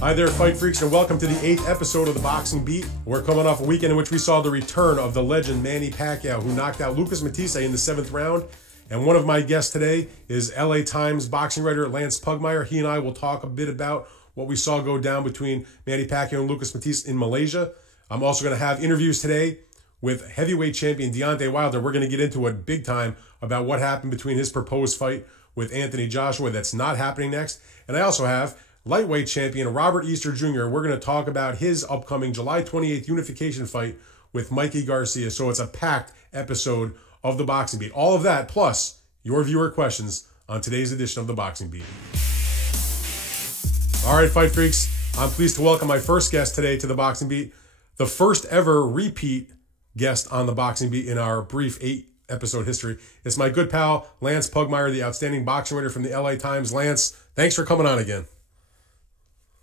Hi there, Fight Freaks, and welcome to the 8th episode of the Boxing Beat. We're coming off a weekend in which we saw the return of the legend Manny Pacquiao, who knocked out Lucas Matthysse in the 7th round. And one of my guests today is LA Times boxing writer Lance Pugmire. He and I will talk a bit about what we saw go down between Manny Pacquiao and Lucas Matthysse in Malaysia. I'm also going to have interviews today with heavyweight champion Deontay Wilder. We're going to get into it big time about what happened between his proposed fight with Anthony Joshua that's not happening next. And I also have lightweight champion Robert Easter Jr. We're going to talk about his upcoming July 28th unification fight with Mikey Garcia. So it's a packed episode of the Boxing Beat. All of that plus your viewer questions on today's edition of the Boxing Beat. All right, Fight Freaks, I'm pleased to welcome my first guest today to the Boxing Beat, the first ever repeat guest on the Boxing Beat in our brief 8-episode history. It's my good pal, Lance Pugmire, the outstanding boxing writer from the LA Times. Lance, thanks for coming on again.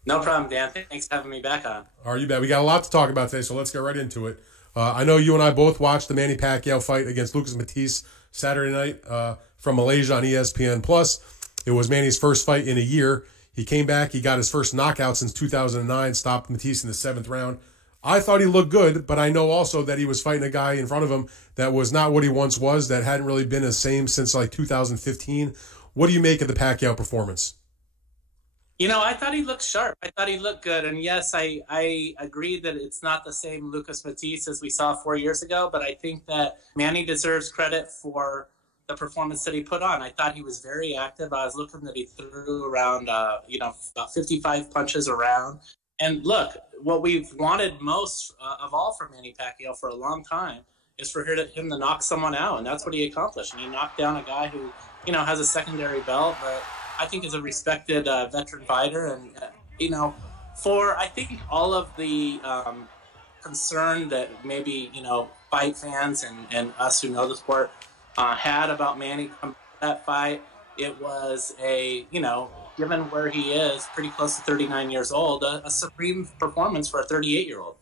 No problem, Dan. Thanks for having me back on. All right, you bet. We got a lot to talk about today, so let's get right into it. I know you and I both watched the Manny Pacquiao fight against Lucas Matthysse Saturday night from Malaysia on ESPN+. It was Manny's first fight in a year. He came back. He got his first knockout since 2009, stopped Matthysse in the 7th round. I thought he looked good, but I know also that he was fighting a guy in front of him that was not what he once was, that hadn't really been the same since like 2015. What do you make of the Pacquiao performance? You know, I thought he looked sharp. I thought he looked good. And yes, I agree that it's not the same Lucas Matthysse as we saw 4 years ago, but I think that Manny deserves credit for the performance that he put on. I thought he was very active. I was looking that he threw around, about 55 punches around. And look, what we've wanted most of all from Manny Pacquiao for a long time is for him to knock someone out, and that's what he accomplished. And he knocked down a guy who, has a secondary belt, but I think is a respected veteran fighter. And, for, I think, all of the concern that maybe, fight fans and us who know the sport had about Manny coming to that fight, it was given where he is, pretty close to 39 years old, a supreme performance for a 38-year-old.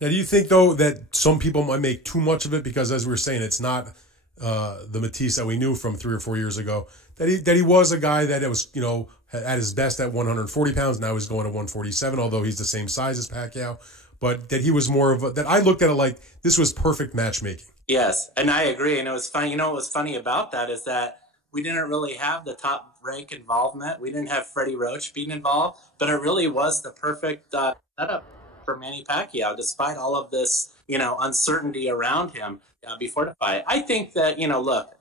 Now, do you think, though, that some people might make too much of it because, as we were saying, it's not the Matthysse that we knew from 3 or 4 years ago, that he was a guy that was, at his best at 140 pounds. Now he's going to 147, although he's the same size as Pacquiao. But that he was more of a, that I looked at it like this was perfect matchmaking. Yes, and I agree. And it was funny. What was funny about that is that we didn't really have the top rank involvement. We didn't have Freddie Roach being involved, but it really was the perfect setup for Manny Pacquiao, despite all of this, uncertainty around him before the fight. I think that, look,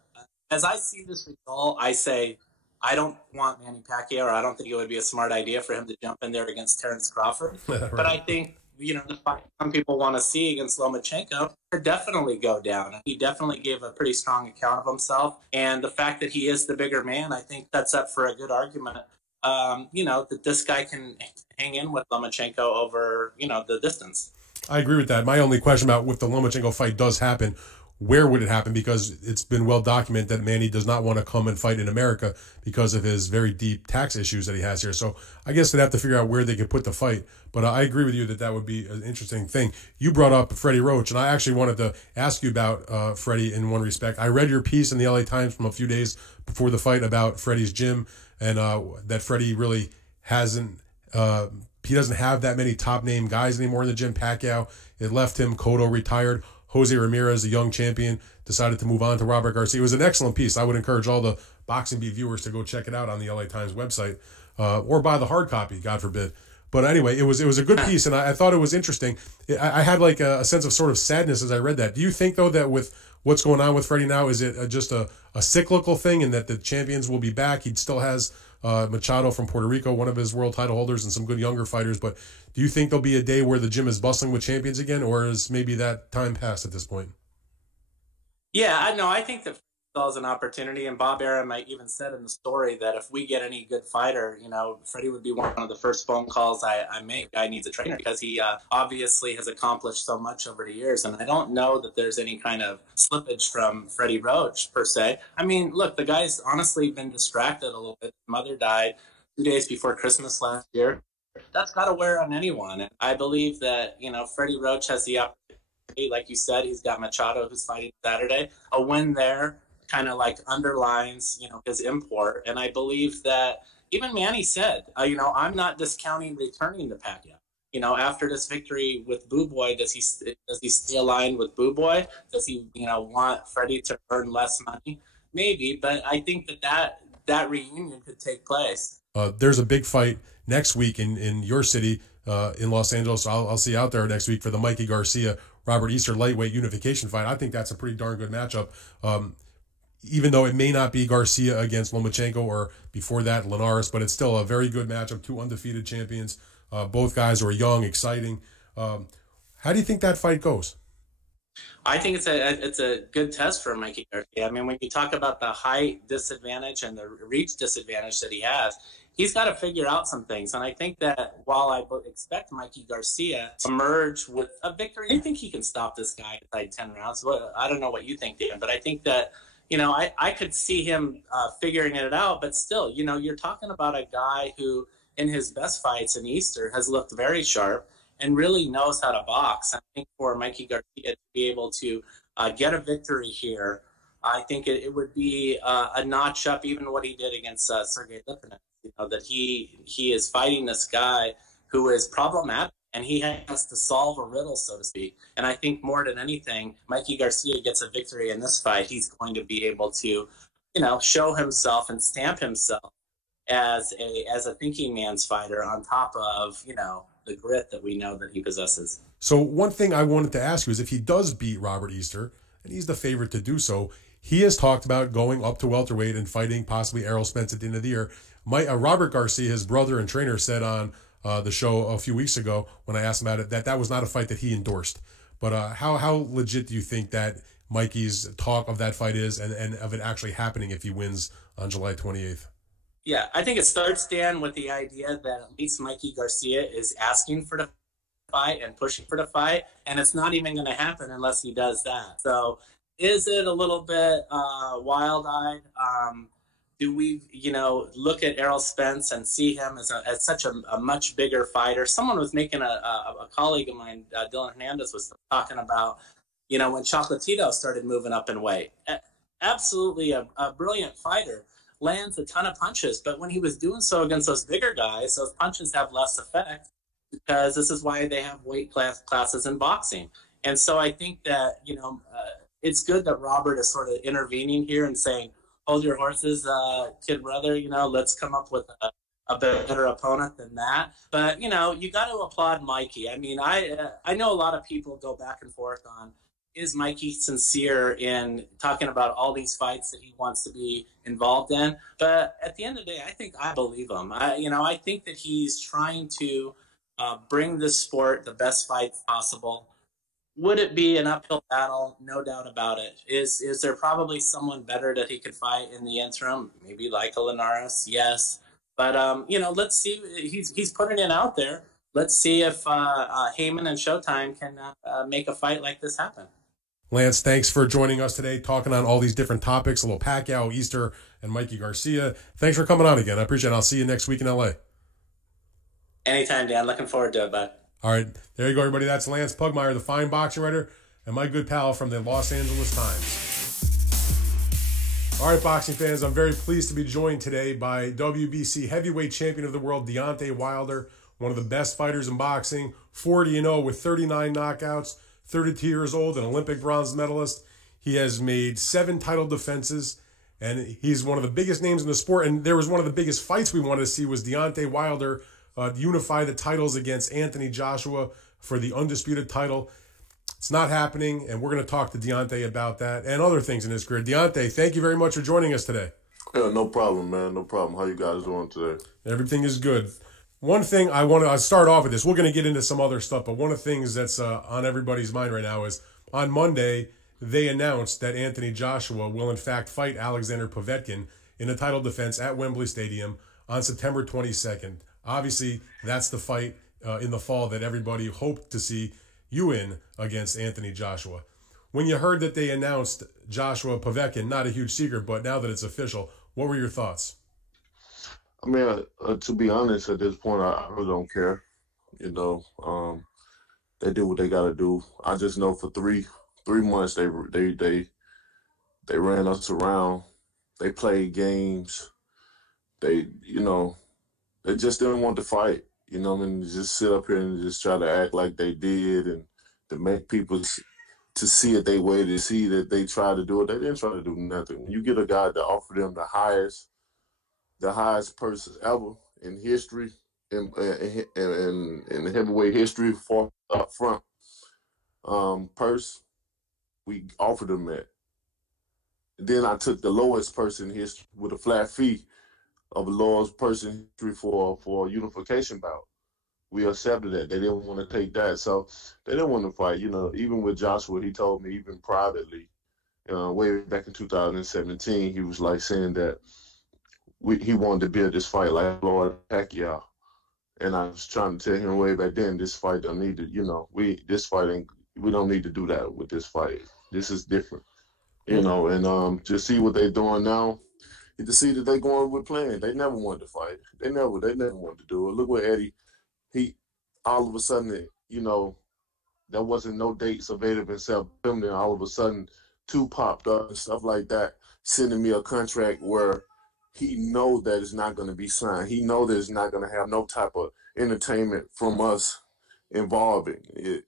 as I see this result, I say I don't want Manny Pacquiao, or I don't think it would be a smart idea for him to jump in there against Terrence Crawford. Right. But I think, the fight some people want to see against Lomachenko could definitely go down. He definitely gave a pretty strong account of himself. And the fact that he is the bigger man, I think that's up for a good argument, that this guy can hang in with Lomachenko over, the distance. I agree with that. My only question about if the Lomachenko fight does happen, where would it happen? Because it's been well documented that Manny does not want to come and fight in America because of his very deep tax issues that he has here. So I guess they'd have to figure out where they could put the fight. But I agree with you that would be an interesting thing. You brought up Freddie Roach, and I actually wanted to ask you about Freddie in one respect. I read your piece in the LA Times from a few days before the fight about Freddie's gym, and that Freddie really hasn't he doesn't have that many top-name guys anymore in the gym. Pacquiao, it left him. Cotto retired. Jose Ramirez, the young champion, decided to move on to Robert Garcia. It was an excellent piece. I would encourage all the Boxing Beat viewers to go check it out on the LA Times website or buy the hard copy, God forbid. But anyway, it was a good piece, and I thought it was interesting. I had like a sense of sort of sadness as I read that. Do you think, though, that with what's going on with Freddie now, is it just a cyclical thing and that the champions will be back? He still has Machado from Puerto Rico, one of his world title holders, and some good younger fighters. But do you think there'll be a day where the gym is bustling with champions again, or is maybe that time past at this point? Yeah, I think that is an opportunity, and Bob Arum might even said in the story that if we get any good fighter, Freddie would be one of the first phone calls I make. Guy needs a trainer because he obviously has accomplished so much over the years, and I don't know that there's any kind of slippage from Freddie Roach per se. I mean, look, the guy's honestly been distracted a little bit. His mother died 2 days before Christmas last year. That's got to wear on anyone, and I believe that Freddie Roach has the opportunity, like you said, he's got Machado who's fighting Saturday. A win there kind of like underlines, his import. And I believe that even Manny said, I'm not discounting returning to Pacquiao. After this victory with Boo Boy, does he stay aligned with Boo Boy? Does he, want Freddie to earn less money? Maybe, but I think that reunion could take place. There's a big fight next week in your city, in Los Angeles. I'll see you out there next week for the Mikey Garcia Robert Easter lightweight unification fight. I think that's a pretty darn good matchup. Even though it may not be Garcia against Lomachenko or before that Linares, but it's still a very good matchup. Two undefeated champions. Both guys are young, exciting. How do you think that fight goes? I think it's a good test for Mikey Garcia. I mean, when you talk about the height disadvantage and the reach disadvantage that he has, he's got to figure out some things. And I think that while I expect Mikey Garcia to emerge with a victory, I think he can stop this guy inside 10 rounds. Well, I don't know what you think, Dan, but I think that, I could see him figuring it out. But still, you're talking about a guy who, in his best fights in Easter, has looked very sharp and really knows how to box. I think for Mikey Garcia to be able to get a victory here, I think it would be a notch up even what he did against Sergey Lipinets. That he is fighting this guy who is problematic, and he has to solve a riddle, so to speak. And I think more than anything, Mikey Garcia gets a victory in this fight, he's going to be able to, show himself and stamp himself as a thinking man's fighter on top of, the grit that we know that he possesses. So one thing I wanted to ask you is if he does beat Robert Easter, and he's the favorite to do so, he has talked about going up to welterweight and fighting possibly Errol Spence at the end of the year. Robert Garcia, his brother and trainer, said on the show a few weeks ago when I asked him about it that was not a fight that he endorsed. But how legit do you think that Mikey's talk of that fight is and of it actually happening if he wins on July 28th? Yeah, I think it starts, Dan, with the idea that at least Mikey Garcia is asking for the fight and pushing for the fight, and it's not even going to happen unless he does that. So is it a little bit wild-eyed? Do we, look at Errol Spence and see him as such a much bigger fighter? Someone was making a colleague of mine, Dylan Hernandez, was talking about, when Chocolatito started moving up in weight. Absolutely a brilliant fighter. Lands a ton of punches, but when he was doing so against those bigger guys, those punches have less effect because this is why they have weight classes in boxing. And so I think that, it's good that Robert is sort of intervening here and saying, hold your horses, kid brother, let's come up with a better opponent than that. But, you got to applaud Mikey. I mean, I know a lot of people go back and forth on, is Mikey sincere in talking about all these fights that he wants to be involved in? But at the end of the day, I believe him. I think that he's trying to bring this sport the best fights possible. Would it be an uphill battle? No doubt about it. Is there probably someone better that he could fight in the interim? Maybe like a Linares, yes. But let's see. He's putting it out there. Let's see if Heyman and Showtime can make a fight like this happen. Lance, thanks for joining us today, talking on all these different topics, a little Pacquiao, Easter, and Mikey Garcia. Thanks for coming on again. I appreciate it. I'll see you next week in L.A. Anytime, Dan. Looking forward to it, bud. All right. There you go, everybody. That's Lance Pugmire, the fine boxing writer, and my good pal from the Los Angeles Times. All right, boxing fans, I'm very pleased to be joined today by WBC heavyweight champion of the world, Deontay Wilder, one of the best fighters in boxing, 40-0 with 39 knockouts, 32 years old, an Olympic bronze medalist. He has made 7 title defenses, and he's one of the biggest names in the sport. And there was one of the biggest fights we wanted to see was Deontay Wilder unify the titles against Anthony Joshua for the undisputed title. It's not happening, and we're going to talk to Deontay about that and other things in his career. Deontay, thank you very much for joining us today. Yeah, no problem, man. No problem. How you guys doing today? Everything is good. One thing I want to start off with this. We're going to get into some other stuff, but one of the things that's on everybody's mind right now is on Monday, they announced that Anthony Joshua will in fact fight Alexander Povetkin in a title defense at Wembley Stadium on September 22nd. Obviously, that's the fight in the fall that everybody hoped to see you in against Anthony Joshua. When you heard that they announced Joshua Povetkin, not a huge secret, but now that it's official, what were your thoughts? I mean, to be honest, at this point, I really don't care. They do what they got to do. I just know for three months they've They ran us around. They played games. They, they just didn't want to fight. Just sit up here and just try to act like they did, and to make people to see it their way, to see that they tried to do it. They didn't try to do nothing. When you get a guy that offered them the highest purse ever in history, in heavyweight history, for up front purse, we offered them that. Then I took the lowest person in history with a flat fee of the lowest person in history for a unification bout. We accepted that. They didn't want to take that. So they didn't want to fight. Even with Joshua, he told me, even privately, way back in 2017, he was like saying that he wanted to build this fight like Lord Pacquiao. And I was trying to tell him way back then, this fight don't need to, we don't need to do that with this fight. This is different. And to see what they're doing now, to see that they're going with plan. They never wanted to fight. They never wanted to do it. Look what Eddie, he all of a sudden, there wasn't no dates available in September. Then all of a sudden, two popped up and stuff like that, sending me a contract where he know that it's not going to be signed. He know that it's not going to have no type of entertainment from us involving it.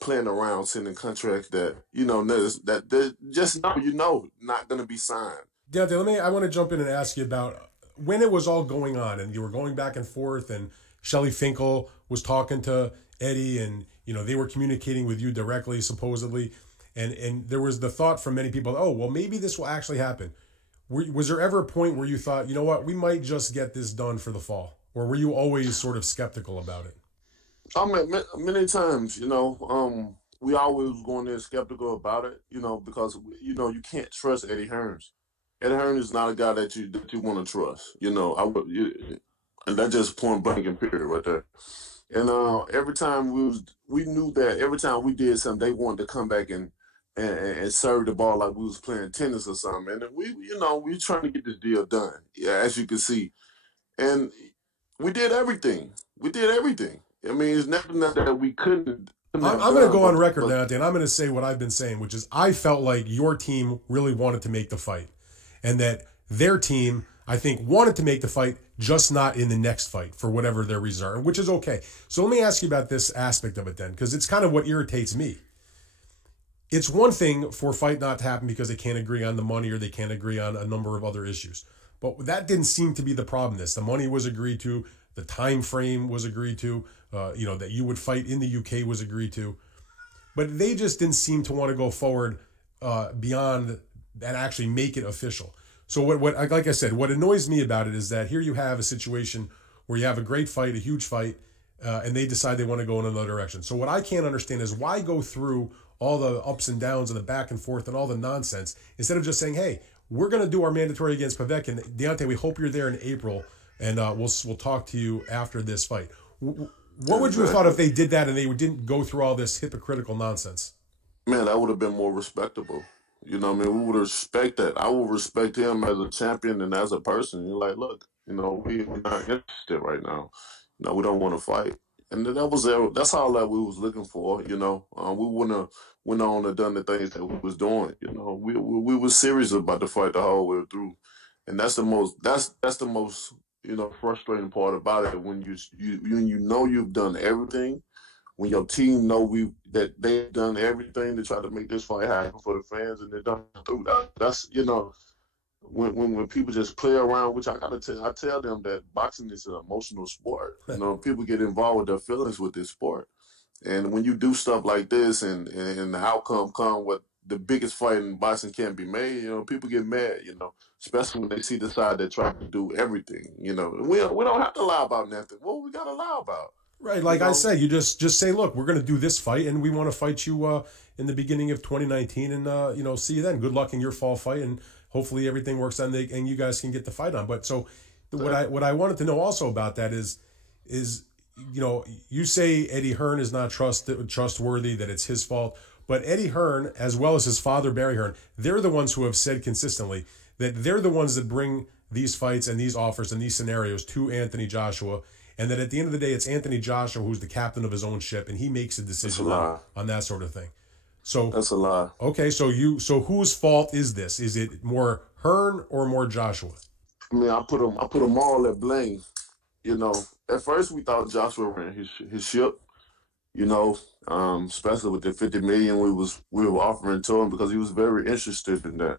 Playing around, sending contracts that that just not going to be signed. Deontay, I want to jump in and ask you about when it was all going on and you were going back and forth, and Shelly Finkel was talking to Eddie, and they were communicating with you directly, supposedly, and there was the thought from many people, oh, well, maybe this will actually happen. Was there ever a point where you thought, you know what, we might just get this done for the fall, or were you always sort of skeptical about it? Many times, we always going there skeptical about it, because you can't trust Eddie Hearns. Eddie Hearns is not a guy that you want to trust. And that's just point blank and period right there. And every time we knew that every time we did something, they wanted to come back and serve the ball like we was playing tennis or something. And we trying to get this deal done, as you can see. And we did everything. I mean, it's nothing that we couldn't. I'm going to go on record now, Dan. I'm going to say what I've been saying, which is I felt like your team really wanted to make the fight, and that their team, I think, wanted to make the fight, just not in the next fight for whatever their reasons are, which is okay. So let me ask you about this aspect of it then, because it's kind of what irritates me. It's one thing for a fight not to happen because they can't agree on the money or they can't agree on a number of other issues. But that didn't seem to be the problem. The money was agreed to, the time frame was agreed to, that you would fight in the UK was agreed to. But they just didn't seem to want to go forward beyond and actually make it official. So what like I said, what annoys me about it is that here you have a situation where you have a great fight, a huge fight, and they decide they want to go in another direction. So what I can't understand is why go through all the ups and downs and the back and forth and all the nonsense instead of just saying, hey, we're going to do our mandatory against Pacquiao, and Deontay, we hope you're there in April, and we'll talk to you after this fight. What would you have thought if they did that and they didn't go through all this hypocritical nonsense? Man, that would have been more respectable. We would respect that. I would respect him as a champion and as a person. You're like, look, we're not interested right now. We don't want to fight. And that's all that we was looking for, We wouldn't have went on and done the things that we was doing. We were serious about the fight the whole way through. And that's the most frustrating part about it, when you've done everything, when your team that they've done everything to try to make this fight happen for the fans, and they're done through that. That's when people just play around, which I tell them that boxing is an emotional sport. People get involved with their feelings with this sport, and when you do stuff like this, and the outcome come what the biggest fight in boxing can't be made, people get mad, especially when they see the side that try to do everything. We don't have to lie about nothing. What we got to lie about? Right, like I said, you just say, look, we're going to do this fight, and we want to fight you in the beginning of 2019, and see you then. Good luck in your fall fight, and hopefully everything works out, and you guys can get the fight on. But so, what I wanted to know also about that is you say Eddie Hearn is not trustworthy, that it's his fault, but Eddie Hearn, as well as his father Barry Hearn, they're the ones who have said consistently that they're the ones that bring these fights and these offers and these scenarios to Anthony Joshua. And that at the end of the day, it's Anthony Joshua who's the captain of his own ship, and he makes a decision on that sort of thing. So That's a lie. okay, so whose fault is this? Is it more Hearn or more Joshua? I mean, I put them all at blame. You know, at first we thought Joshua ran his ship. You know, especially with the 50 million we were offering to him because he was very interested in that.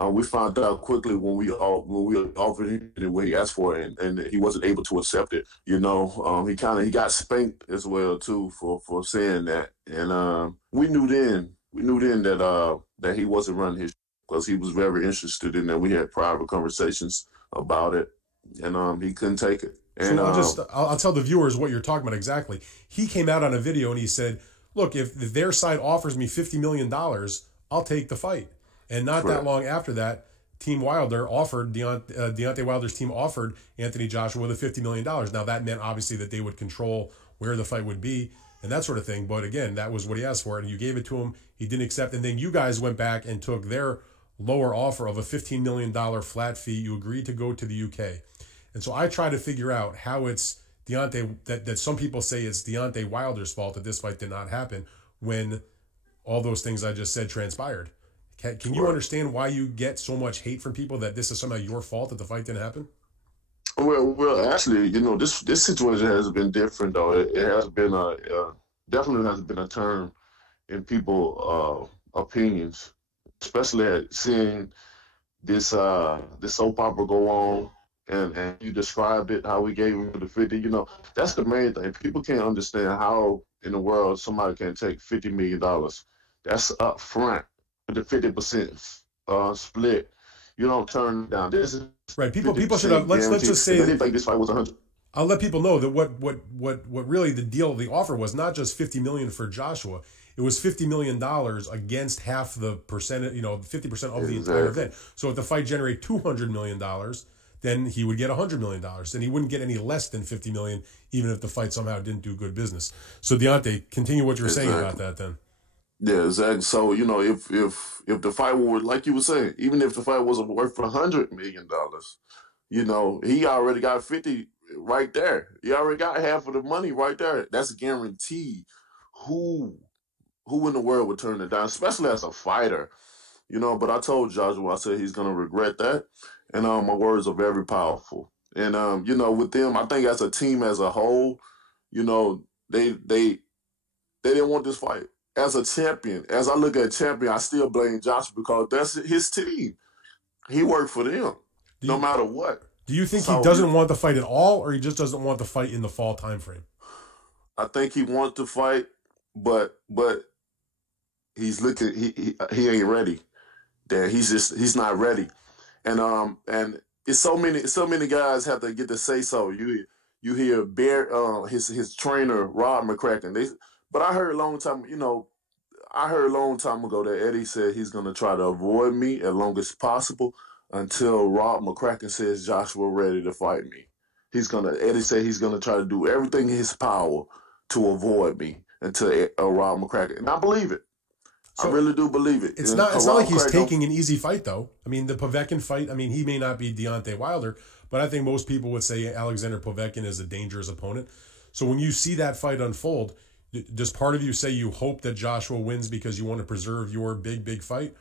We found out quickly when we offered him the way he asked for it, and he wasn't able to accept it. You know, he got spanked as well too for saying that, and we knew then that he wasn't running his because he was very interested in that. We had private conversations about it, and he couldn't take it. And So I'll tell the viewers what you're talking about exactly. He came out on a video and he said, "Look, if their side offers me $50 million, I'll take the fight." And not that long after that, Team Wilder offered Deontay Wilder's team offered Anthony Joshua the $50 million. Now that meant obviously that they would control where the fight would be and that sort of thing. But again, that was what he asked for, and you gave it to him. He didn't accept, and then you guys went back and took their lower offer of a $15 million flat fee. You agreed to go to the UK. And so I try to figure out how it's Deontay, that some people say it's Deontay Wilder's fault that this fight did not happen when all those things I just said transpired. Can you understand why you get so much hate from people that this is somehow your fault that the fight didn't happen? Well, actually, this situation has been different though. It has been definitely has been a turn in people opinions, especially at seeing this soap opera go on, and you described it how we gave him the 50. That's the main thing. People can't understand how in the world somebody can take $50 million. That's up front with the 50% split. You don't turn it down. This is right. People should have. Let's just say they didn't think this fight was 100. I'll let people know that what really the offer was not just $50 million for Joshua. It was $50 million against half the percentage, 50% of the entire event. So if the fight generated $200 million, then he would get $100 million. Then he wouldn't get any less than $50 million, even if the fight somehow didn't do good business. So Deontay, continue what you were saying about that then. Yeah, exactly. So if the fight were like you were saying, even if the fight wasn't worth $100 million, he already got 50 right there. He already got half of the money right there. That's guaranteed. Who in the world would turn it down, especially as a fighter? But I told Joshua, I said he's gonna regret that, and my words are very powerful. And with them, I think as a team as a whole, they didn't want this fight. As a champion, as I look at champion, I still blame Joshua because that's his team. He worked for them, no matter what. Do you think he doesn't want the fight at all, or he just doesn't want the fight in the fall time frame? I think he wants to fight, but he's looking. He ain't ready. That he's not ready, and it's so many guys have to get to say so. You hear Bear, his trainer Rob McCracken. But I heard a long time ago that Eddie said he's gonna try to avoid me as long as possible until Rob McCracken says Joshua ready to fight me. Eddie said he's gonna try to do everything in his power to avoid me until Rob McCracken, and I believe it. So I really do believe it. It's not like he's taking an easy fight, though. I mean, the Povetkin fight, he may not be Deontay Wilder, but I think most people would say Alexander Povetkin is a dangerous opponent. So when you see that fight unfold, does part of you say you hope that Joshua wins because you want to preserve your big fight?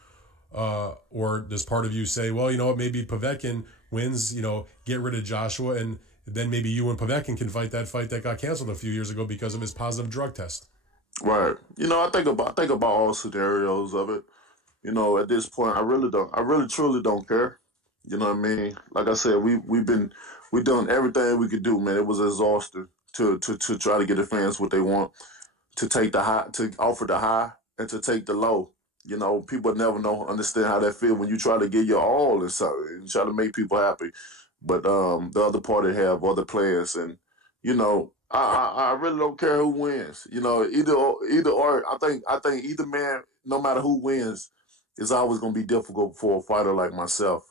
Or does part of you say, well, maybe Povetkin wins, get rid of Joshua, and then maybe you and Povetkin can fight that got canceled a few years ago because of his positive drug test? Right. I think about all scenarios of it. At this point, I really truly don't care. You know what I mean? Like I said, we've done everything we could do, man. It was exhausting to try to get the fans what they want, to take the high, to offer the high, and to take the low. People never understand how that feel when you try to give your all and something and try to make people happy, but the other party have other plans, and I really don't care who wins. Either or. I think either man, no matter who wins, is always going to be difficult for a fighter like myself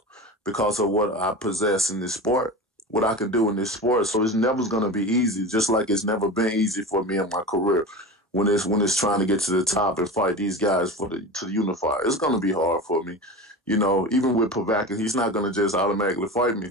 because of what I possess in this sport, what I can do in this sport. So it's never going to be easy, just like it's never been easy for me in my career. When it's trying to get to the top and fight these guys to unify, it's going to be hard for me. Even with Povetkin, he's not going to just automatically fight me.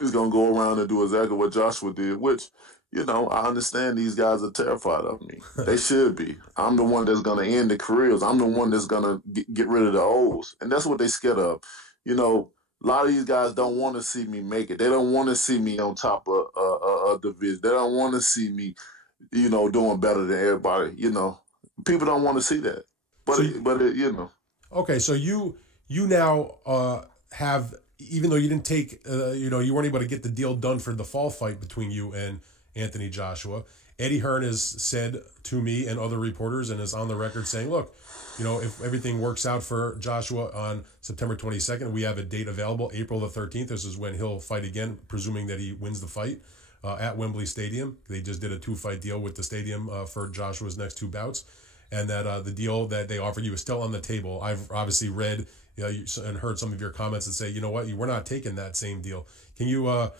He's going to go around and do exactly what Joshua did, which I understand these guys are terrified of me. They should be. I'm the one that's going to end the careers. I'm the one that's going to get rid of the O's. And that's what they scared of. A lot of these guys don't want to see me make it. They don't want to see me on top of a division. They don't want to see me, doing better than everybody. People don't want to see that. So, Okay, so you now have, even though you didn't take, you weren't able to get the deal done for the fall fight between you and Anthony Joshua. Eddie Hearn has said to me and other reporters and is on the record saying, look, if everything works out for Joshua on September 22nd, we have a date available, April the 13th. This is when he'll fight again, presuming that he wins the fight at Wembley Stadium. They just did a 2-fight deal with the stadium for Joshua's next 2 bouts. And that the deal that they offered you is still on the table. I've obviously read and heard some of your comments that say, you know what, we're not taking that same deal. Can you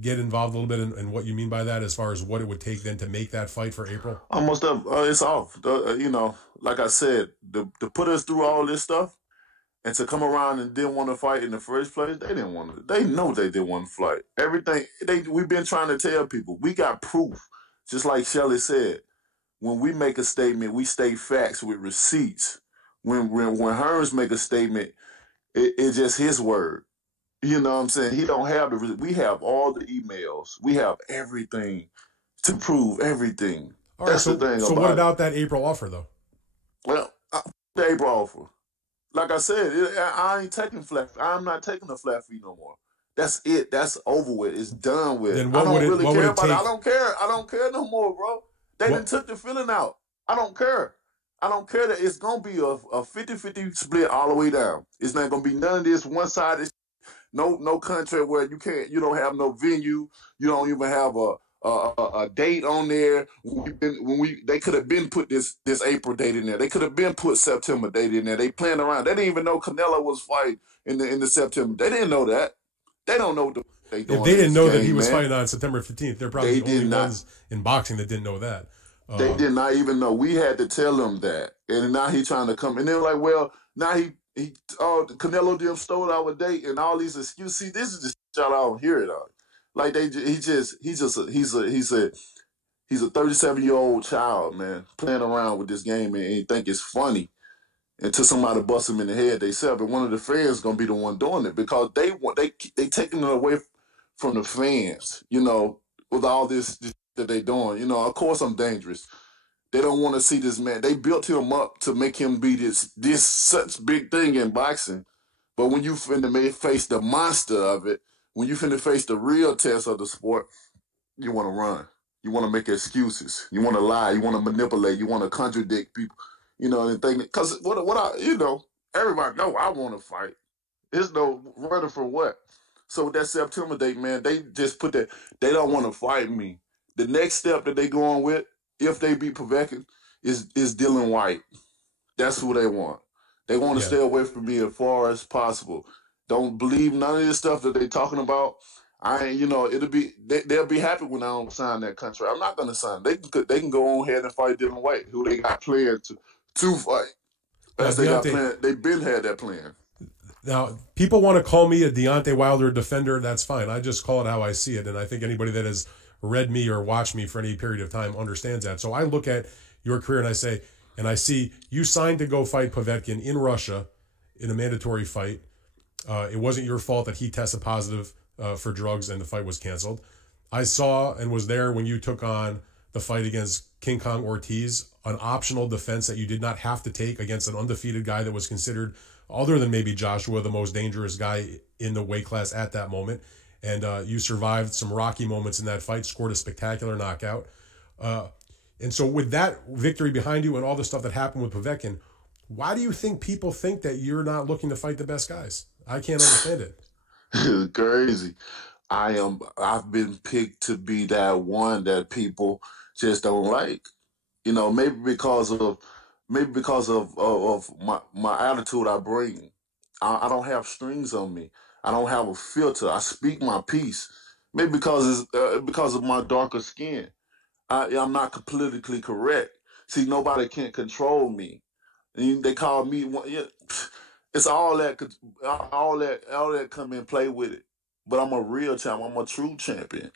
get involved a little bit in what you mean by that, as far as what it would take then to make that fight for April? Almost up. It's off. Like I said, to put us through all this stuff and to come around and didn't want to fight in the first place, they didn't want to. They know they didn't want to fight. Everything we've been trying to tell people, we got proof. Just like Shelly said, when we make a statement, we state facts with receipts. When Hearns make a statement, it's just his word. You know what I'm saying? He don't have we have all the emails. We have everything to prove everything. All right, That's the thing. So what about that April offer, though? Well, the April offer. Like I said, I ain't taking flat. I'm not taking a flat fee no more. That's it. That's over with. It's done with. Then I don't really care about it. I don't care. I don't care no more, bro. They done took the feeling out. I don't care. I don't care that it's going to be a 50-50 split all the way down. It's not going to be none of this one-sided. No country where you don't have no venue. You don't even have a date on there. They could have been put this April date in there. They could have been put September date in there. They playing around. They didn't even know Canelo was fighting in the September. They didn't know that. They don't know what they doing. If they didn't know that he was fighting on September 15th, they're probably the only ones in boxing that didn't know that. They did not even know. We had to tell them that, and now he trying to come. And they're like, well, now he Canelo them stole our date and all these excuses. See, this is just y'all don't hear it all. Like he's a 37-year-old child, man, playing around with this game and he think it's funny until somebody busts him in the head. They said, but one of the fans gonna be the one doing it because they taking it away from the fans, with all this that they doing. Of course I'm dangerous. They don't want to see this man. They built him up to make him be this such big thing in boxing. But when you finna face the monster of it, when you finna face the real test of the sport, you want to run. You want to make excuses. You want to lie. You want to manipulate. You want to contradict people. And think because everybody know I want to fight. There's no running for what. So with that September date, man, they just put that. They don't want to fight me. The next step that they going with, if they beat Pacquiao, is Dylan White. That's who they want. They want to stay away from me as far as possible. Don't believe none of this stuff that they talking about. They'll be happy when I don't sign that contract. I'm not gonna sign. They can go on ahead and fight Dylan White, who they got planned to fight. They've been had that plan. Now, people want to call me a Deontay Wilder defender. That's fine. I just call it how I see it, and I think anybody that has read me or watched me for any period of time understands that. So I look at your career and I see you signed to go fight Povetkin in Russia in a mandatory fight. It wasn't your fault that he tested positive for drugs and the fight was canceled. I saw and was there when you took on the fight against King Kong Ortiz, an optional defense that you did not have to take against an undefeated guy that was considered, other than maybe Joshua, the most dangerous guy in the weight class at that moment. And you survived some rocky moments in that fight, scored a spectacular knockout. And so with that victory behind you and all the stuff that happened with Povetkin, why do you think people think that you're not looking to fight the best guys? I can't understand it. It's crazy. I've been picked to be that one that people just don't like. Maybe because of my attitude I bring. I don't have strings on me. I don't have a filter. I speak my piece. Maybe because it's because of my darker skin. I'm not politically correct. See, nobody can control me. And they call me one. Yeah, it's all that come and play with it. But I'm a real champion. I'm a true champion.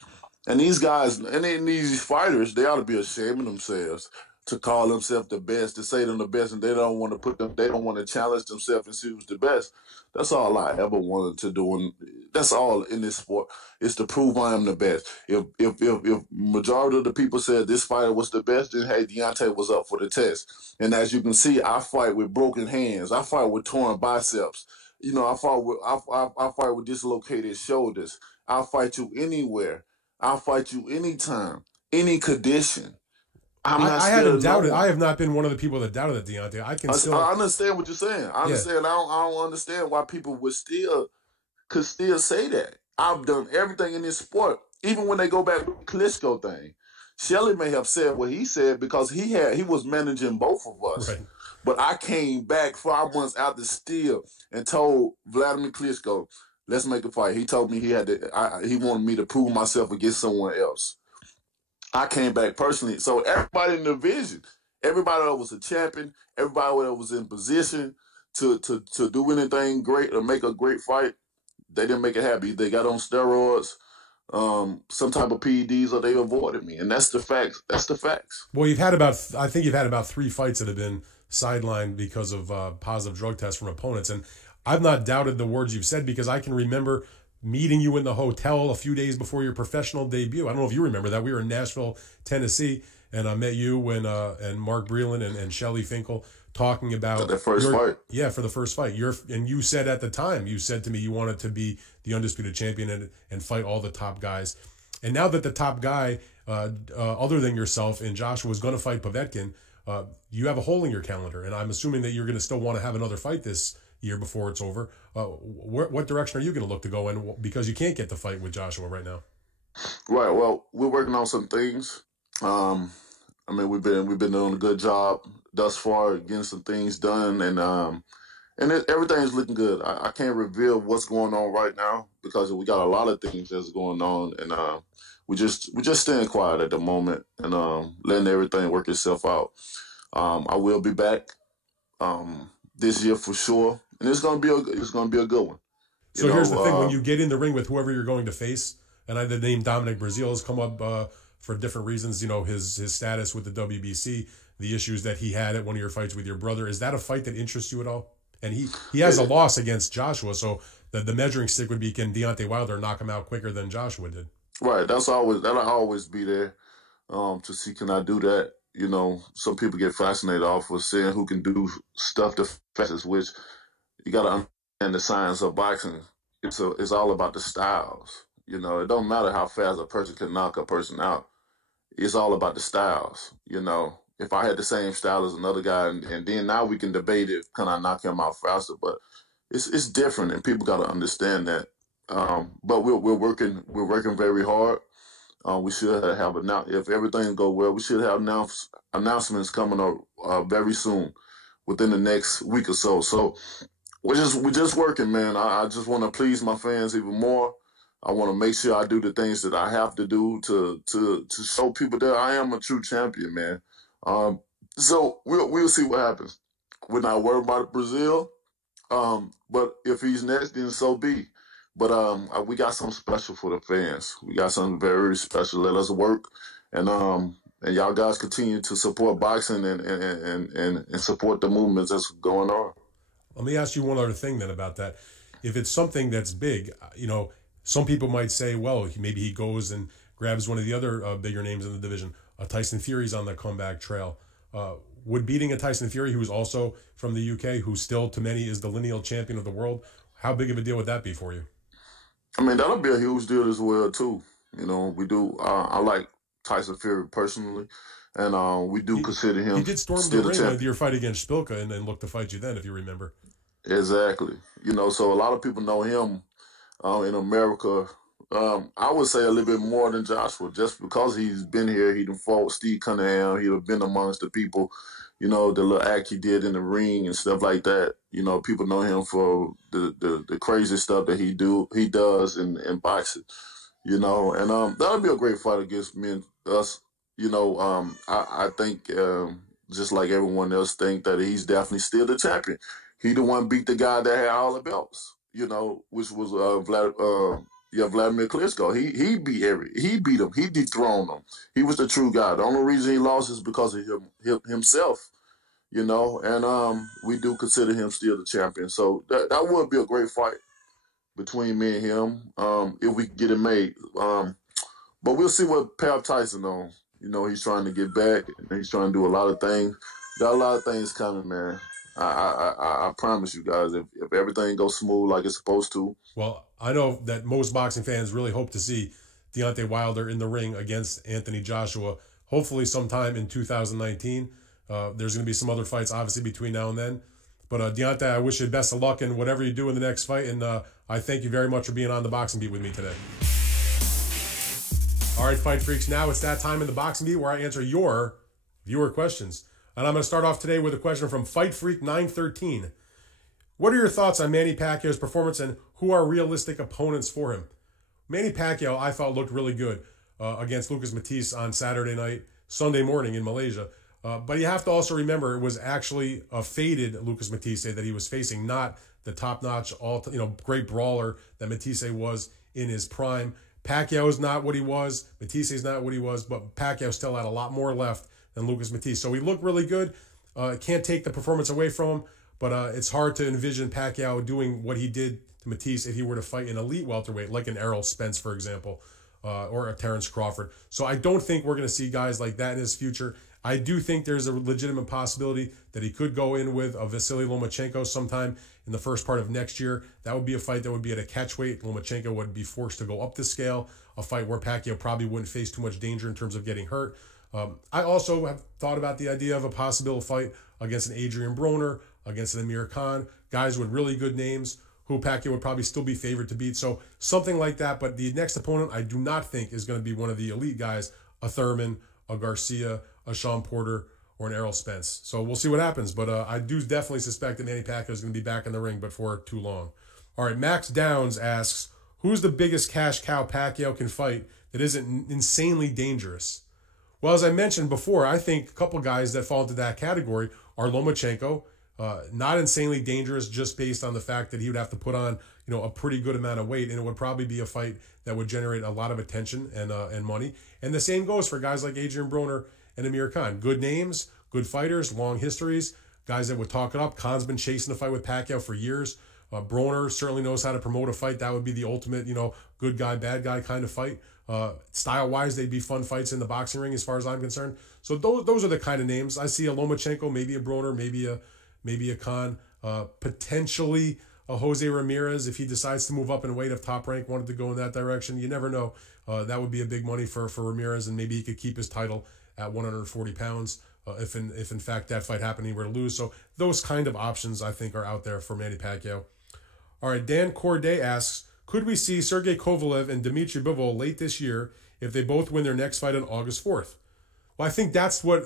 And these guys, and then these fighters, they ought to be ashamed of themselves to call themselves the best, to say them the best, and they don't want to they don't want to challenge themselves and see who's the best. That's all I ever wanted to do, and that's all in this sport is to prove I am the best. If majority of the people said this fighter was the best, then hey, Deontay was up for the test. And as you can see, I fight with broken hands. I fight with torn biceps. You know, I fight with dislocated shoulders. I'll fight you anywhere. I'll fight you anytime, any condition. I'm not I scared haven't of no doubted. one. I have not been one of the people that doubted that Deontay. I can still. I understand what you're saying. I Yeah. understand. I don't understand why people could still say that. I've done everything in this sport. Even when they go back to the Klitschko thing, Shelley may have said what he said because he was managing both of us. Right. But I came back 5 months after still and told Vladimir Klitschko, let's make a fight. He told me he wanted me to prove myself against someone else. I came back personally. So everybody in the division, everybody that was a champion, everybody that was in position to do anything great or make a great fight, they didn't make it happy. They got on steroids, some type of PEDs, or they avoided me. And that's the facts. That's the facts. Well, I think you've had about 3 fights that have been sidelined because of positive drug tests from opponents. And I've not doubted the words you've said because I can remember meeting you in the hotel a few days before your professional debut. I don't know if you remember that. We were in Nashville, Tennessee, and I met you and Mark Breland and Shelley Finkel talking about The first fight. Yeah, for the first fight. And you said at the time, you said to me you wanted to be the undisputed champion and fight all the top guys. And now that the top guy, other than yourself and Joshua, is going to fight Povetkin, you have a hole in your calendar. And I'm assuming that you're going to still want to have another fight this year before it's over. What direction are you going to look to go in? Because you can't get the fight with Joshua right now. Right. Well, we're working on some things. I mean, we've been doing a good job thus far, getting some things done, and everything is looking good. I can't reveal what's going on right now because we got a lot of things that's going on, and we just staying quiet at the moment and letting everything work itself out. I will be back this year for sure, and it's gonna be a good one. So here's the thing: when you get in the ring with whoever you're going to face, and the name Dominic Breazeale has come up for different reasons. You know, his status with the WBC, the issues that he had at one of your fights with your brother. Is that a fight that interests you at all? And he has a loss against Joshua, so the measuring stick would be, can Deontay Wilder knock him out quicker than Joshua did? Right. That'll always be there to see can I do that. You know, some people get fascinated off of seeing who can do stuff the fastest, which you got to understand the science of boxing. It's all about the styles. You know, it don't matter how fast a person can knock a person out. It's all about the styles. You know, if I had the same style as another guy, and then now we can debate it, can I knock him out faster? But it's different, and people got to understand that. But we're working very hard. We should have if everything go well, we should have announcements coming up very soon, within the next week or so. So we're just working, man. I just want to please my fans even more. I want to make sure I do the things that I have to do to show people that I am a true champion, man. So we'll see what happens. We're not worried about Brazil, but if he's next, then so be. But we got something special for the fans. We got something very special. Let us work, and y'all guys continue to support boxing and support the movements that's going on. Let me ask you one other thing then about that. If it's something that's big, you know, some people might say, well, maybe he goes and grabs one of the other bigger names in the division. Tyson Fury's on the comeback trail. Would beating a Tyson Fury, who's also from the UK, who still to many is the lineal champion of the world, how big of a deal would that be for you? I mean, that'll be a huge deal as well, too. You know, we do. I like Tyson Fury personally, and we do consider him. He did storm the ring with your fight against Spilka and then look to fight you then, if you remember. Exactly. You know, so a lot of people know him in America. I would say a little bit more than Joshua, just because he's been here. He done fought Steve Cunningham. He'd have been amongst the people, you know, the little act he did in the ring and stuff like that. You know, people know him for the crazy stuff that he does in boxing. You know, and that'll be a great fight against me and us. You know, I think just like everyone else think that he's definitely still the champion. He the one beat the guy that had all the belts. You know, which was Yeah, Vladimir Klitschko. He beat him. He dethroned him. He was the true guy. The only reason he lost is because of himself. And we do consider him still the champion. So that would be a great fight between me and him, if we can get it made. But we'll see what Pap Tyson on. He's trying to get back, and he's trying to do a lot of things. Got a lot of things coming, man. I promise you guys, if everything goes smooth like it's supposed to. Well, I know that most boxing fans really hope to see Deontay Wilder in the ring against Anthony Joshua, hopefully sometime in 2019. There's going to be some other fights, obviously, between now and then. But Deontay, I wish you the best of luck in whatever you do in the next fight, and I thank you very much for being on the Boxing Beat with me today. All right, Fight Freaks, now it's that time in the Boxing Beat where I answer your viewer questions. And I'm going to start off today with a question from Fight Freak 913. What are your thoughts on Manny Pacquiao's performance, and who are realistic opponents for him? Manny Pacquiao, I thought, looked really good against Lucas Matthysse on Saturday night, Sunday morning in Malaysia. But you have to also remember it was actually a faded Lucas Matthysse that he was facing, not the top-notch, great brawler that Matthysse was in his prime. Pacquiao is not what he was. Matthysse is not what he was, but Pacquiao still had a lot more left than Lucas Matthysse. So he looked really good. Can't take the performance away from him, but it's hard to envision Pacquiao doing what he did to Matthysse if he were to fight an elite welterweight, like an Errol Spence, for example, or a Terrence Crawford. So I don't think we're going to see guys like that in his future. I do think there's a legitimate possibility that he could go in with a Vasily Lomachenko sometime in the first part of next year. That would be a fight that would be at a catchweight. Lomachenko would be forced to go up the scale, a fight where Pacquiao probably wouldn't face too much danger in terms of getting hurt. I also have thought about the idea of a possible fight against an Adrian Broner, against an Amir Khan, guys with really good names who Pacquiao would probably still be favored to beat. So something like that. But the next opponent I do not think is going to be one of the elite guys, a Thurman, a Garcia, a Sean Porter, or an Errol Spence. So we'll see what happens. But I do definitely suspect that Manny Pacquiao is going to be back in the ring, but for too long. All right, Max Downs asks, who's the biggest cash cow Pacquiao can fight that isn't insanely dangerous? Well, as I mentioned before, I think a couple guys that fall into that category are Lomachenko, not insanely dangerous just based on the fact that he would have to put on, a pretty good amount of weight, and it would probably be a fight that would generate a lot of attention and money. And the same goes for guys like Adrian Broner and Amir Khan. Good names, good fighters, long histories, guys that would talk it up. Khan's been chasing the fight with Pacquiao for years. Broner certainly knows how to promote a fight. That would be the ultimate, good guy, bad guy kind of fight. Style-wise, they'd be fun fights in the boxing ring as far as I'm concerned. So those are the kind of names. I see a Lomachenko, maybe a Broner, maybe a Khan, potentially a Jose Ramirez if he decides to move up in weight, if Top Rank wanted to go in that direction. You never know. That would be a big money for Ramirez, and maybe he could keep his title at 140 pounds if in fact that fight happened, he were to lose. So those kind of options I think are out there for Manny Pacquiao. All right, Dan Corday asks, could we see Sergey Kovalev and Dmitry Bivol late this year if they both win their next fight on August 4th? Well, I think that's what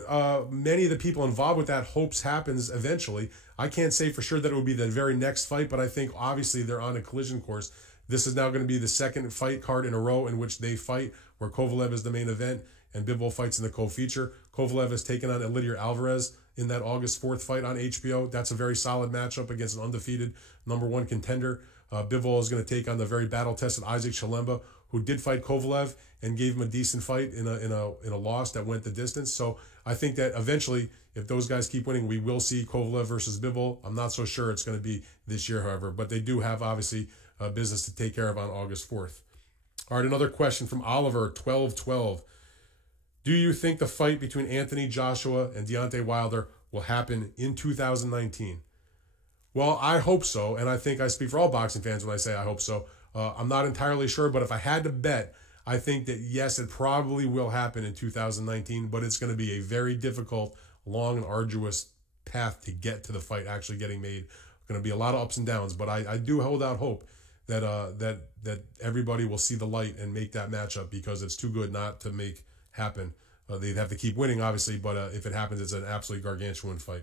many of the people involved with that hopes happens eventually. I can't say for sure that it would be the very next fight, but I think obviously they're on a collision course. This is now going to be the second fight card in a row in which they fight, where Kovalev is the main event and Bivol fights in the co-feature. Kovalev has taken on Elidier Alvarez in that August 4th fight on HBO. That's a very solid matchup against an undefeated #1 contender. Bivol is going to take on the very battle-tested Isaac Chalemba, who did fight Kovalev and gave him a decent fight in a loss that went the distance. So I think that eventually, if those guys keep winning, we will see Kovalev versus Bivol. I'm not so sure it's going to be this year, however, but they do have obviously business to take care of on August 4th. All right, another question from Oliver 1212. Do you think the fight between Anthony Joshua and Deontay Wilder will happen in 2019? Well, I hope so, and I think I speak for all boxing fans when I say I hope so. I'm not entirely sure, but if I had to bet, I think that yes, it probably will happen in 2019, but it's going to be a very difficult, long, and arduous path to get to the fight actually getting made. Going to be a lot of ups and downs, but I do hold out hope that that everybody will see the light and make that matchup, because it's too good not to make happen. They'd have to keep winning, obviously, but if it happens, it's an absolutely gargantuan fight.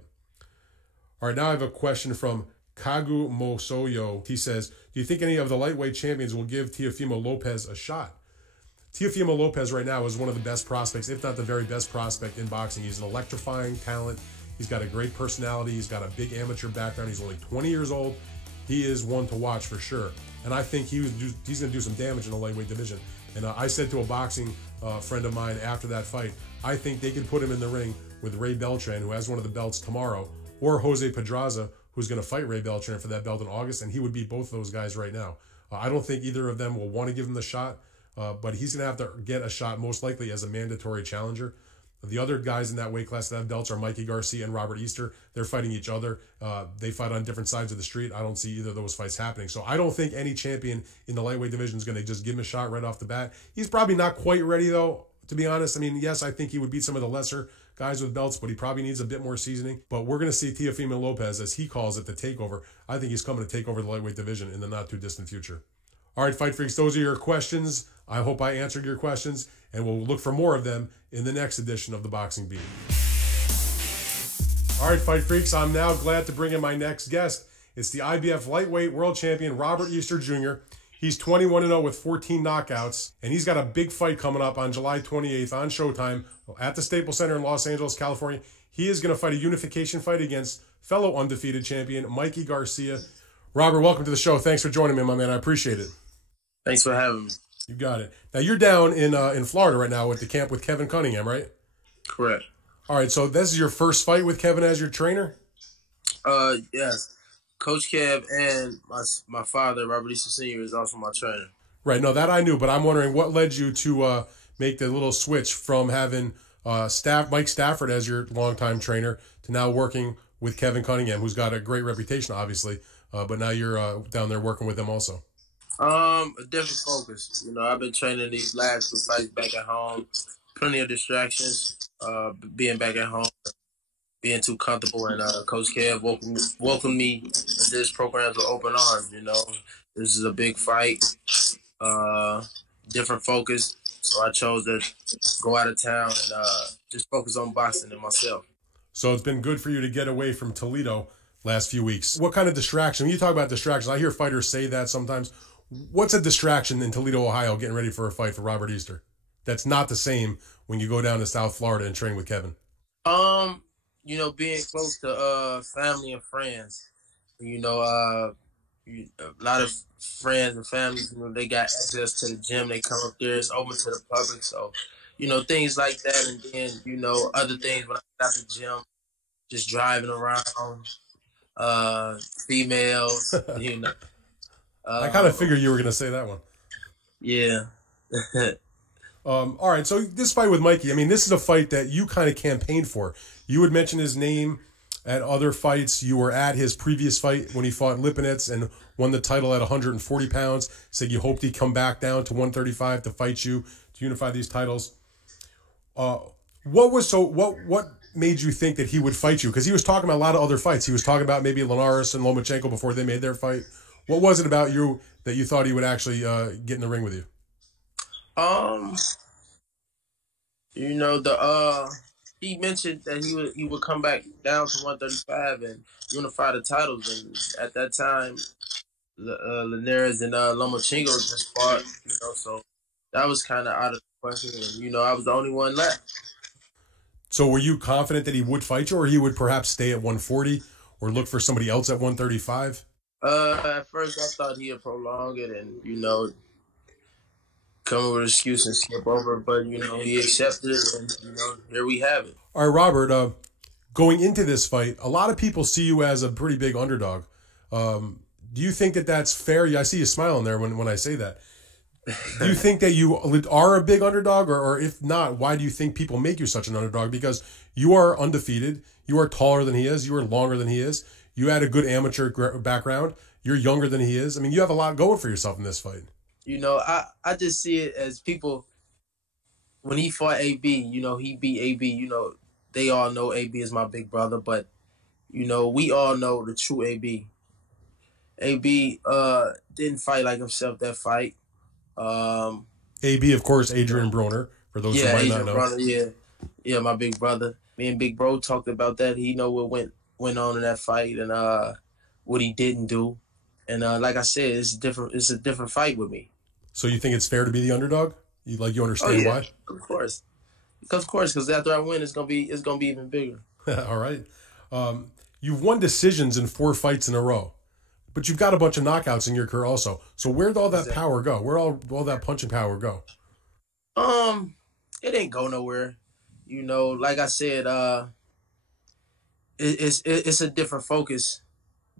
All right, now I have a question from Kagu Mosoyo. He says, do you think any of the lightweight champions will give Teofimo Lopez a shot? Teofimo Lopez right now is one of the best prospects, if not the very best prospect in boxing. He's an electrifying talent. He's got a great personality. He's got a big amateur background. He's only 20 years old. He is one to watch for sure. and I think he's going to do some damage in the lightweight division. And I said to a boxing friend of mine after that fight, I think they could put him in the ring with Ray Beltran, who has one of the belts tomorrow, or Jose Pedraza, who's going to fight Ray Beltran for that belt in August, and he would beat both of those guys right now. I don't think either of them will want to give him the shot, but he's going to have to get a shot most likely as a mandatory challenger. The other guys in that weight class that have belts are Mikey Garcia and Robert Easter. They're fighting each other. They fight on different sides of the street. I don't see either of those fights happening. So I don't think any champion in the lightweight division is going to just give him a shot right off the bat. He's probably not quite ready, though, to be honest. I mean, yes, I think he would beat some of the lesser guys with belts, but he probably needs a bit more seasoning. But we're going to see Teofimo Lopez, as he calls it, the takeover. I think he's coming to take over the lightweight division in the not-too-distant future. All right, Fight Freaks, those are your questions. I hope I answered your questions, and we'll look for more of them in the next edition of The Boxing Beat. All right, Fight Freaks, I'm now glad to bring in my next guest. It's the IBF lightweight world champion, Robert Easter Jr. He's 21-0 with 14 knockouts, and he's got a big fight coming up on July 28th on Showtime at the Staples Center in Los Angeles, California. He is going to fight a unification fight against fellow undefeated champion, Mikey Garcia. Robert, welcome to the show. Thanks for joining me, my man. I appreciate it. Thanks for having me. You got it. Now, you're down in Florida right now at the camp with Kevin Cunningham, right? Correct. All right, so this is your first fight with Kevin as your trainer? Yes. Coach Kev and my father, Robert Easter Sr., is also my trainer. Right, no, that I knew, but I'm wondering what led you to make the little switch from having Mike Stafford as your longtime trainer to now working with Kevin Cunningham, who's got a great reputation, obviously, but now you're down there working with him also. A different focus. You know, I've been training these last two fights back at home. Plenty of distractions. Being back at home, being too comfortable, and Coach Kev welcomed me into this program with open arms. You know, this is a big fight, different focus. So I chose to go out of town and just focus on boxing and myself. So it's been good for you to get away from Toledo last few weeks. What kind of distraction? When you talk about distractions, I hear fighters say that sometimes. What's a distraction in Toledo, Ohio, getting ready for a fight for Robert Easter? That's not the same when you go down to South Florida and train with Kevin. You know, being close to family and friends. You know, a lot of friends and families, you know, they got access to the gym. They come up there. It's open to the public. So, you know, things like that. And then, you know, other things when I get out the gym, just driving around, females, you know. I kind of figured you were going to say that one. Yeah. All right, so this fight with Mikey, I mean, this is a fight that you kind of campaigned for. You would mention his name at other fights. You were at his previous fight when he fought Lipinets and won the title at 140 pounds. Said you hoped he'd come back down to 135 to fight you, to unify these titles. What made you think that he would fight you? Because he was talking about a lot of other fights. He was talking about maybe Linares and Lomachenko before they made their fight. What was it about you that you thought he would actually get in the ring with you? You know, he mentioned that he would come back down to 135 and unify the titles, and at that time, Linares and Lomachenko just fought. You know, so that was kind of out of the question, and you know, I was the only one left. So, were you confident that he would fight you, or he would perhaps stay at 140, or look for somebody else at 135? At first, I thought he'd prolong it, and you know, come up with an excuse and skip over, but you know, he accepted it, and you know, here we have it. All right, Robert, going into this fight, a lot of people see you as a pretty big underdog. Do you think that that's fair? I see you smiling there when I say that. Do you think that you are a big underdog, or if not, why do you think people make you such an underdog? Because you are undefeated, you are taller than he is, you are longer than he is, you had a good amateur background, you're younger than he is. I mean, you have a lot going for yourself in this fight. You know, I just see it as people, when he fought AB, you know, he beat AB, you know, they all know AB is my big brother, but, you know, we all know the true AB. AB didn't fight like himself that fight. AB, of course, Adrian Broner, for those who might not know. Brother, yeah, my big brother. Me and Big Bro talked about that. He know what went on in that fight and what he didn't do. And like I said, it's a different fight with me. So you think it's fair to be the underdog? You understand why? Of course. Because after I win, it's gonna be even bigger. All right. You've won decisions in 4 fights in a row. but you've got a bunch of knockouts in your career also. So where'd all that power go? Where all that punching power go? It ain't go nowhere. You know, like I said, it's a different focus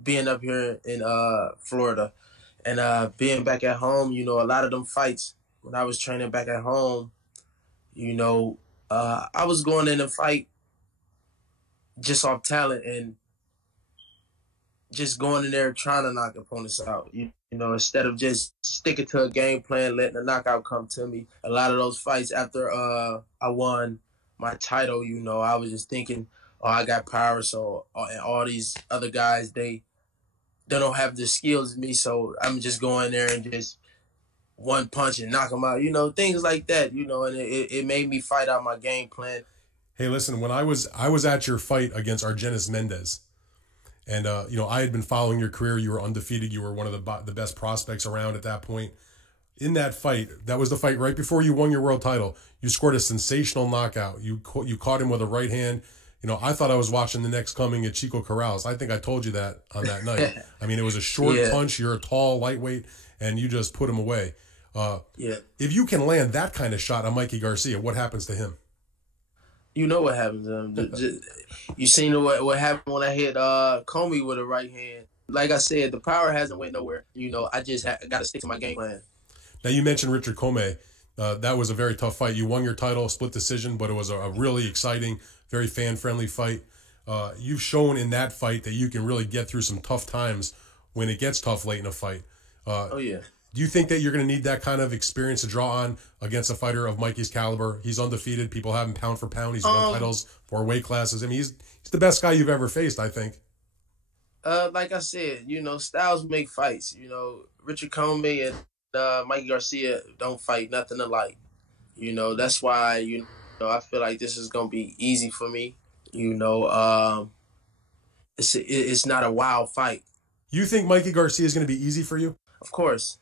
being up here in Florida, and being back at home. You know, a lot of them fights when I was training back at home. You know, I was going in a fight just off talent and just going in there trying to knock opponents out. You know, instead of just sticking to a game plan, letting the knockout come to me. A lot of those fights after I won my title, you know, I was just thinking, oh, I got power, so and all these other guys, they don't have the skills as me, so I'm just going there and just one punch and knock them out. You know, things like that. You know, and it made me fight out my game plan. Hey, listen, when I was at your fight against Argenis Mendez, and you know, I had been following your career. You were undefeated. You were one of the best prospects around at that point. In that fight, that was the fight right before you won your world title. You scored a sensational knockout. You caught him with a right hand. You know, I thought I was watching the next coming at Chico Corrales. I think I told you that on that night. I mean, it was a short punch. You're a tall, lightweight, and you just put him away. If you can land that kind of shot on Mikey Garcia, what happens to him? You know what happens to him. You seen what happened when I hit Comey with a right hand. Like I said, the power hasn't went nowhere. You know, I just got to stick to my game plan. Now, you mentioned Richard Comey. That was a very tough fight. You won your title, split decision, but it was a really exciting, very fan-friendly fight. You've shown in that fight that you can really get through some tough times when it gets tough late in a fight. Oh, yeah. Do you think that you're going to need that kind of experience to draw on against a fighter of Mikey's caliber? He's undefeated. People have him pound for pound. He's won titles, 4 weight classes. I mean, he's the best guy you've ever faced, I think. Like I said, you know, styles make fights. You know, Richard Comey and Mikey Garcia don't fight nothing alike. You know, that's why, you know, I feel like this is going to be easy for me. You know, it's not a wild fight. You think Mikey Garcia is going to be easy for you? Of course.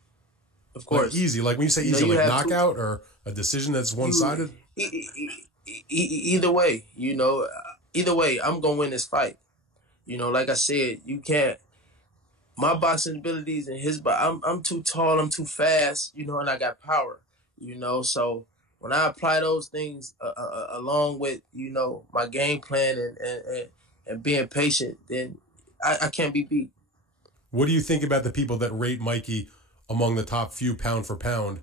Of course. Like easy. Like when you say easy, like knockout or a decision that's one-sided? Either way, you know, either way, I'm going to win this fight. You know, like I said, you can't. My boxing abilities and his, I'm too tall, I'm too fast, you know, and I got power, you know. So when I apply those things along with, you know, my game plan and being patient, then I can't be beat. What do you think about the people that rate Mikey among the top few pound for pound?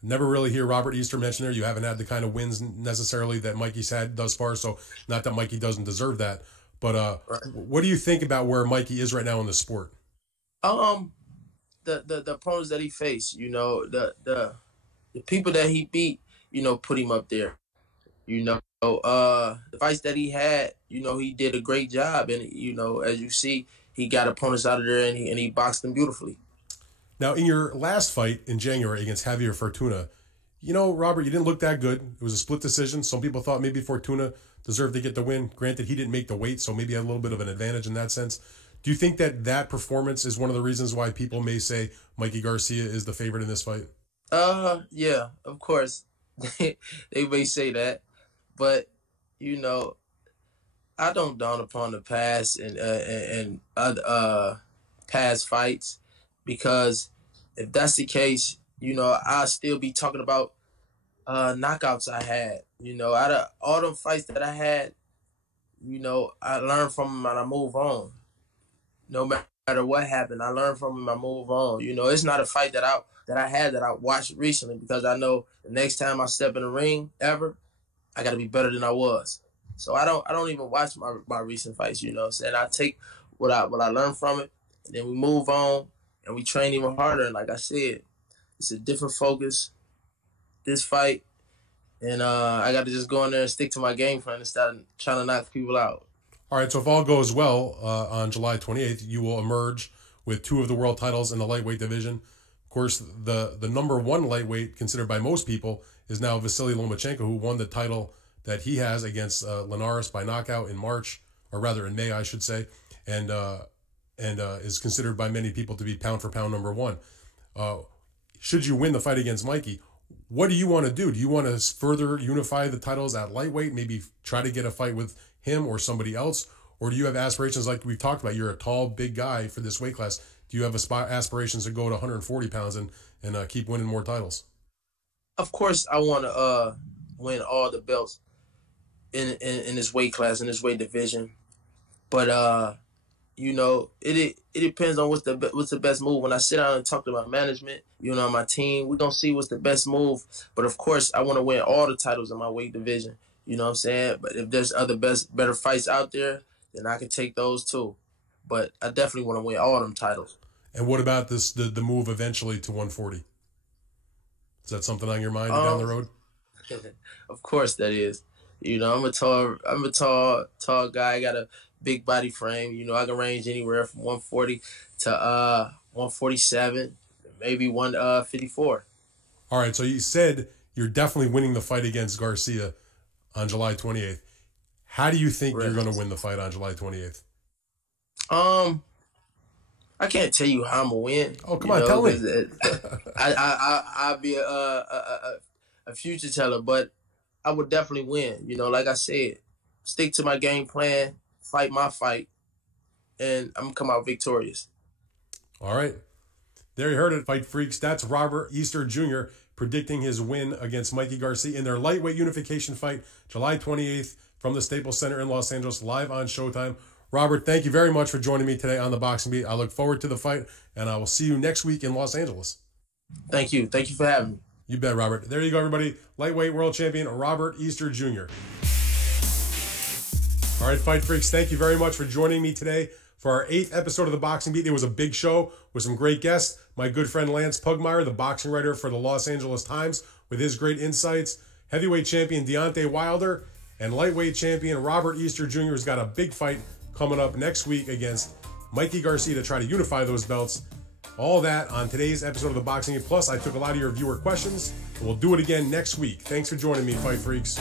Never really hear Robert Easter mentioned there. You haven't had the kind of wins necessarily that Mikey's had thus far, so not that Mikey doesn't deserve that. But what do you think about where Mikey is right now in the sport? The opponents that he faced, you know, the people that he beat, you know, put him up there. You know, the fights that he had, you know, he did a great job, and you know, as you see, he got opponents out of there, and he boxed them beautifully. Now, in your last fight in January against Javier Fortuna, you know, Robert, you didn't look that good. It was a split decision. Some people thought maybe Fortuna deserved to get the win. Granted, he didn't make the weight, so maybe had a little bit of an advantage in that sense. Do you think that performance is one of the reasons why people may say Mikey Garcia is the favorite in this fight? Yeah, of course. They may say that, but you know, I don't dawn upon the past and past fights, because if that's the case, you know, I'll still be talking about knockouts I had. You know, out of all them fights that I had, you know, I learned from them and I move on. No matter what happened, I learned from him. I move on. You know, it's not a fight that I watched recently, because I know the next time I step in the ring ever, I got to be better than I was. So I don't even watch my recent fights. You know what I'm saying? I take what I learned from it, and then we move on and we train even harder. And like I said, it's a different focus this fight, and I got to just go in there and stick to my game plan instead of trying to knock people out. All right, so if all goes well, on July 28th, you will emerge with 2 of the world titles in the lightweight division. Of course, the number 1 lightweight, considered by most people, is now Vasily Lomachenko, who won the title that he has against Linares by knockout in March, or rather in May, I should say, and is considered by many people to be pound for pound number 1. Should you win the fight against Mikey, what do you want to do? Do you want to further unify the titles at lightweight, maybe try to get a fight with him or somebody else? Or do you have aspirations like we've talked about? You're a tall, big guy for this weight class. do you have aspirations to go to 140 pounds and keep winning more titles? Of course, I want to win all the belts in this weight class, in this weight division. But you know, it depends on what's the best move. When I sit down and talk to my management, you know, my team, we're gonna see what's the best move. But of course, I want to win all the titles in my weight division. You know what I'm saying? But if there's better fights out there, then I can take those too. But I definitely want to win all them titles. And what about the move eventually to 140? Is that something on your mind down the road? Of course that is. You know, I'm a tall guy. I got a big body frame. You know, I can range anywhere from 140 to 147, maybe 154. All right, so you said you're definitely winning the fight against Garcia on July 28th. How do you think you're going to win the fight on July 28th? I can't tell you how I'm gonna win. Oh, come on, tell me. I'll be a future teller, but I would definitely win. You know, like I said, stick to my game plan, fight my fight, and I'm gonna come out victorious. All right. There you heard it, Fight Freaks. That's Robert Easter Jr. predicting his win against Mikey Garcia in their lightweight unification fight, July 28th from the Staples Center in Los Angeles, live on Showtime. Robert, thank you very much for joining me today on The Boxing Beat. I look forward to the fight, and I will see you next week in Los Angeles. Thank you. Thank you for having me. You bet, Robert. There you go, everybody. Lightweight world champion Robert Easter Jr. All right, Fight Freaks, thank you very much for joining me today for our 8th episode of The Boxing Beat. It was a big show with some great guests. My good friend Lance Pugmire, the boxing writer for the Los Angeles Times, with his great insights. Heavyweight champion Deontay Wilder and lightweight champion Robert Easter Jr. has got a big fight coming up next week against Mikey Garcia to try to unify those belts. All that on today's episode of The Boxing Beat. Plus, I took a lot of your viewer questions, and we'll do it again next week. Thanks for joining me, Fight Freaks.